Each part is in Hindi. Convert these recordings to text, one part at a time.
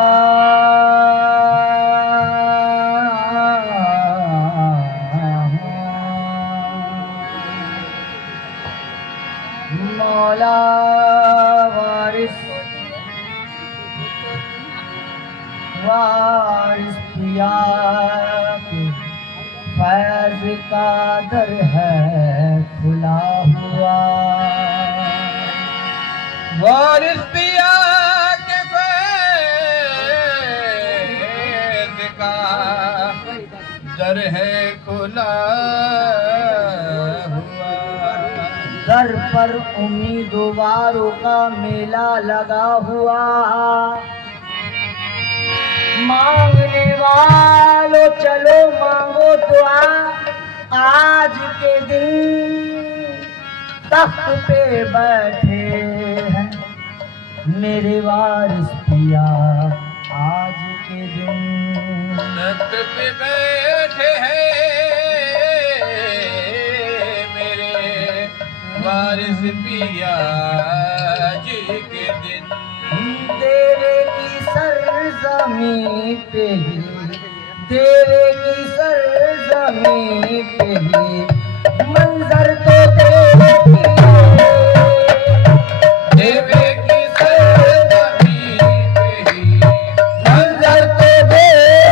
मौला वारिस पिया के फैज का दर है खुला हुआ। वारिस पिया के फैज का दर है खुला हुआ। दर पर उम्मीदवारों का मेला लगा हुआ। मांगने वालों चलो मांगो दुआ। आज के दिन तख्त पे बैठे हैं मेरे वारिस पिया। आज के दिन तख्त पे बैठे हैं मेरे वारिस पिया जी के दिन। तेरे की सरज़मीं पे ही, तेरे की सरज़मीं पे ही मंजर तो देखिए। तेरे की सरज़मीं पे ही मंजर तो देखिए।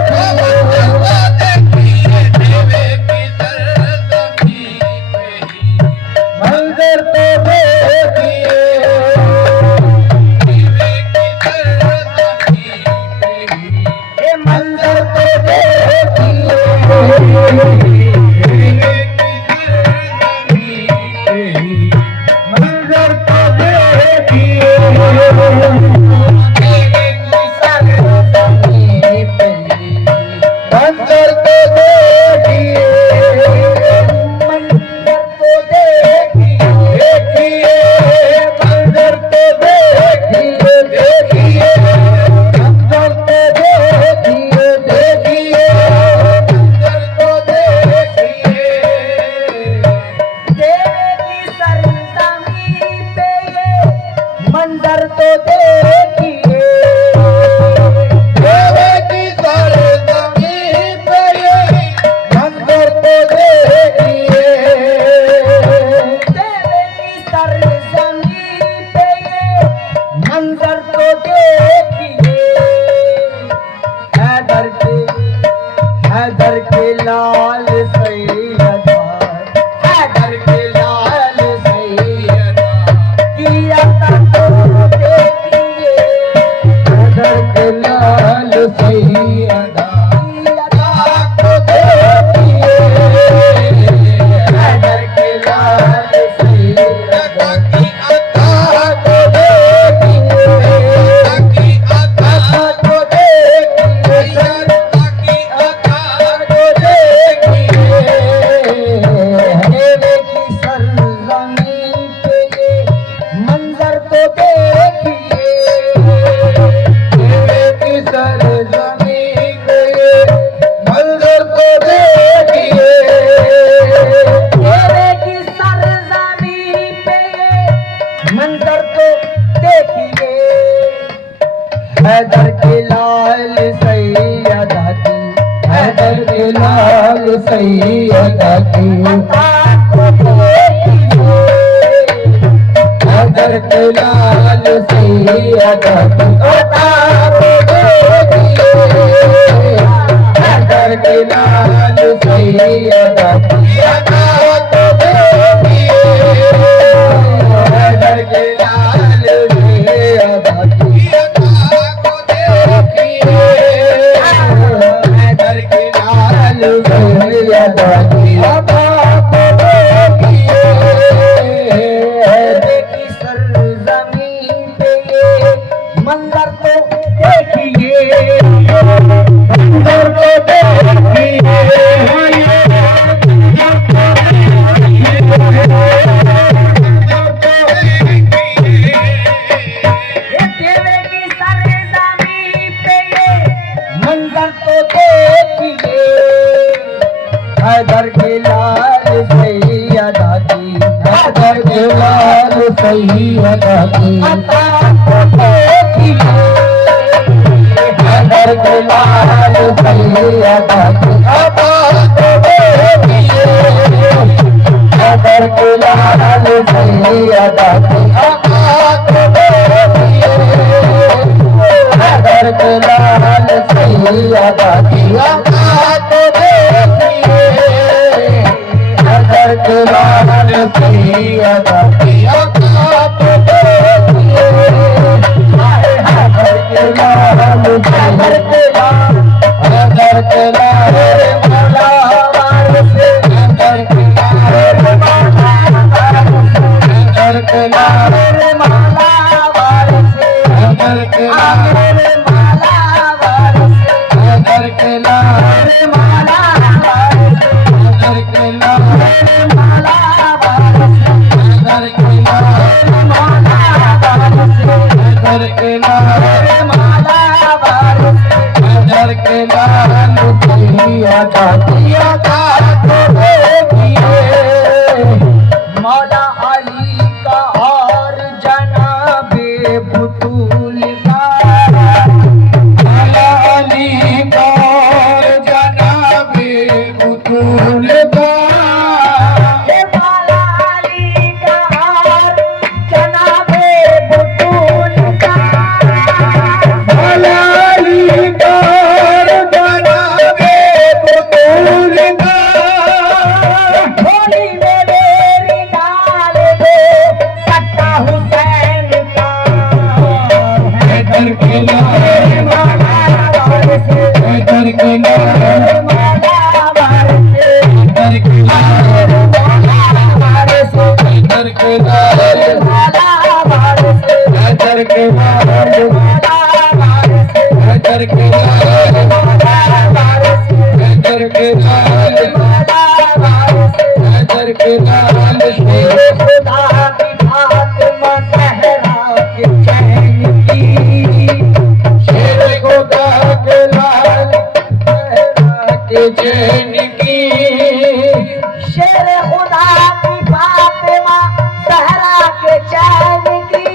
तेरे की सरज़मीं पे ही मंजर तो देखिए। ये मंजर तो देखिए। मंजर तो देखिए। तेरे की सरज़मीं पे ही मंजर तो देखिए। मंजर तो देखिए। मंजर तो देखिए। देखिए मंजर तो देखिए। देखिए मंजर तो देखिए। तेरी सरज़मीं पे ये मंजर तो देखिए। तेरे की सरज़मीं पे ये मंजर तो देखिए। तेरे की सरज़मीं पे ये मंजर तो देखिए। हैदर के लाल सैयदा, हैदर के लाल सैयदा की अता तो देखिए। हैदर के लाल सैयदा की अता तो देखिए। हैदर के लाल सैयदा की अता तो देखिए। अता तो देखिए। तेरे की सरज़मीं पे ये मंजर तो देखिए। तेरे की सरज़मीं पे ये मंजर तो देखिए। तेरे की सरज़मीं पे ये मंजर तो देखिए। हैदर के लाल सैयदा की, हैदर के लाल सैयदा की अता तो देखिए। हैदर के लाल सैयदा की अता तो देखिए। हैदर के लाल सैयदा की अता तो देखिए। हैदर के लाल सैयदा की हैदर के लाल सैयदा की अता तो देखिए। हैदर की सरज़मीं पे ये मंजर तो देखिए। मंजर तो देखिए। तेरे की सरज़मीं पे ये मंजर तो देखिए। हैदर के लाल सैयदा की, हैदर के लाल सैयदा की अता तो देखिए। घर के लाल सैयदा की बात देखिए, घर के लाल सैयदा की बात देखिए, घर के लाल सैयदा की बात देखिए, घर के लाल सैयदा की बात देखिए, घर के लाल घर के लाल मौला वारिस, घर के लाल घर के लाल मौला वारिस, घर के लाल मौला वारिस, घर के लाल मौला वारिस, घर के लाल मौला वारिस, घर के लाल मौला वारिस, घर के लाल मौला वारिस, घर के लाल सैयदा देखिए, मौला अली का और जनाबे बुतूल का, मौला अली का और जनाबे बुतूल का, मौला अली का और जनाबे बुतूल का, मौला अली का और जनाबे बुतूल का, झोली में मेरी डाल दो सट्टा हुसैन का, घर के लाल मौला वारिस, घर के लाल मौला वारिस, घर के लाल मौला वारिस, घर के लाल मौला वारिस, घर के लाल मौला वारिस, घर के लाल मौला वारिस, घर के लाल मौला वारिस, घर के लाल शेर खुदा की फातिमा ज़हरा के चैन की, शेर खुदा के लाल ज़हरा के चैन की, शेर खुदा की फातिमा ज़हरा के चैन की,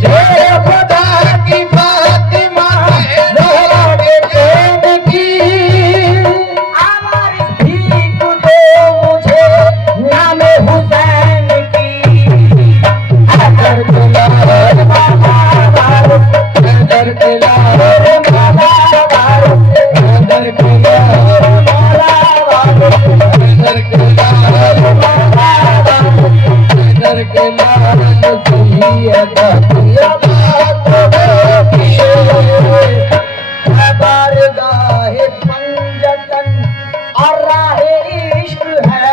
शेर खुदा की फातिमा ज़हरा के चैन की, आवाज़ भीख दो मुझे नाम हुसैन की, घर के लाल मौला वारिस, घर के लाल मौला वारिस, घर के लाल मौला वारिस, घर के लाल मौला वारिस, घर के लाल सैयदा की बात देखिए, बारगाहे पंजतन और राहे इश्क है,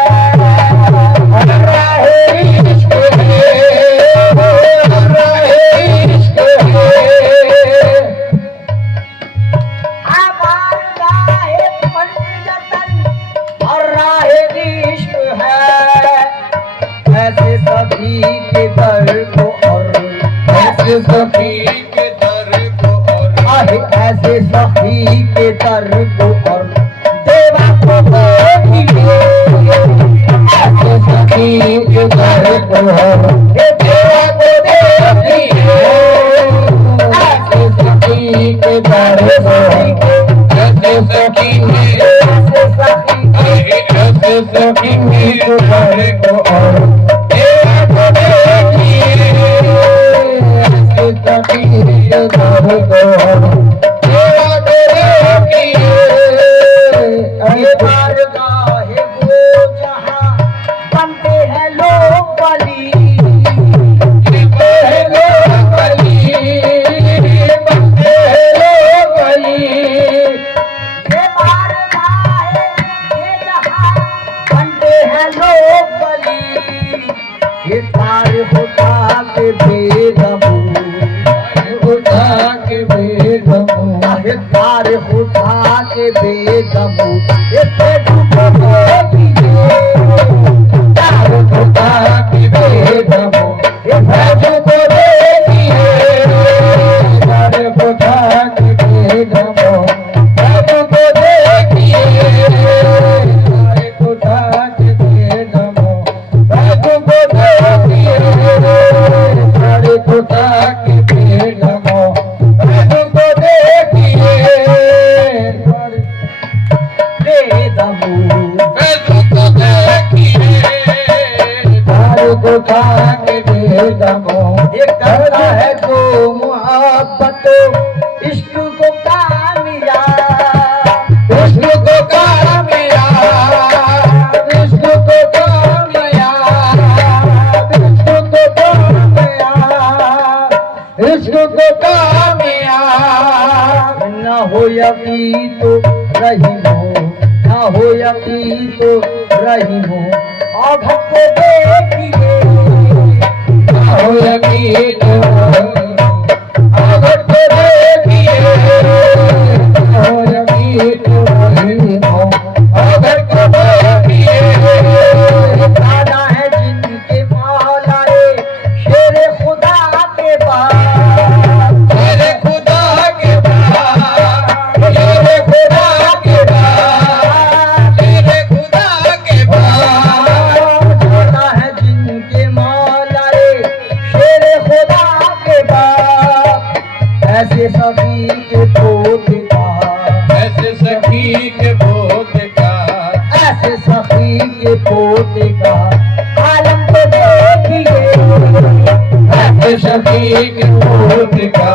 राहे इश्क है, राहे इश्क है, बारगाहे पंजतन और राहे इश्क है, ऐसे सभी के दर को और ऐसे सभी के दर को और ऐसे सभी के दर को और देवा को देखिए, ऐसे सभी के दर को और देवा को देखिए, ऐसे सभी के दर को ऐसे सभी ऐसे सभी ऐसे सभी के दर को और देवा को देखिए, ऐसे सभी के दर को और देवा को देखिए, बारगाहे वो जहाँ बनते हैं लोग वली, बनते हैं लोग वली, बनते हैं लोग वली, ये बारगाहे ये जहाँ बनते हैं लोग वली, ये तार खुदा के बेदमू, खुदा के बेदमू, ये तार खुदा के बेदमू, ये बेदमू देखिए, तार खुदा के बेदमू, ये बेदमू देखिए, तार खुदा के बेदमू, बेदमू देखिए, तार खुदा के बेदमू, बेदमू देखिए, तार खुदा के बेदमू, बेदमू देखिए, उठा के दे दमो। ये करता है जो मोहब्बत इश्क को कामयाब, इश्क को कामयाब, इश्क को कामयाब, इश्क को कामयाब, इश्क को कामयाब। ना हो यकीन तो रहीमो, ना हो यकीन तो रहीमो, और भक्को देखिए हो यकीन आगर को देखिए, हो यकीन हो आगर को देखिए। दादा है जिनके मौलाए शेर खुदा के पास, तेरे खुदा के पास, तेरे खुदा के पास, तेरे खुदा के पास। दादा है जिनके मौलाए शेर खुदा के पास, ऐसे सभी के पोते का, ऐसे सखी के बोध का, ऐसे सभी के पोते का आलम तो देखिए, ऐसे सखी के बोध का